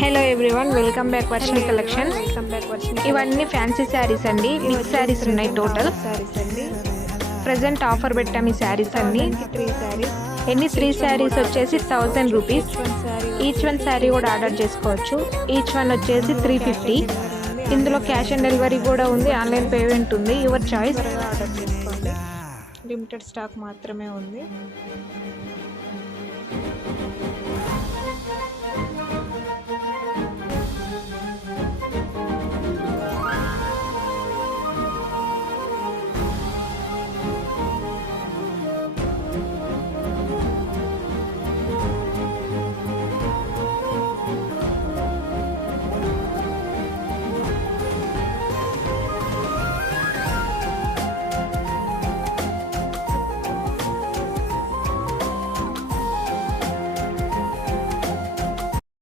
Hello everyone, welcome back Varshini collection. ఇవన్నీ fancy saris అండి. Mix saris ఉన్నాయి. టోటల్ ప్రెజెంట్ ఆఫర్ పెట్టాము ఈ శారీస్ అన్ని. ఎన్ని 3 శారీస్ వచ్చేసి 1000 రూపీస్. ఈచ్ వన్ శారీ కూడా ఆర్డర్ చేసుకోవచ్చు. ఈచ్ వన్ వచ్చేసి 350. ఇందులో క్యాష్ ఆన్ డెలివరీ కూడా ఉంది, ఆన్లైన్ పేమెంట్ ఉంది. Your choice. ఆర్డర్ చేసుకోండి. లిమిటెడ్ స్టాక్ మాత్రమే ఉంది.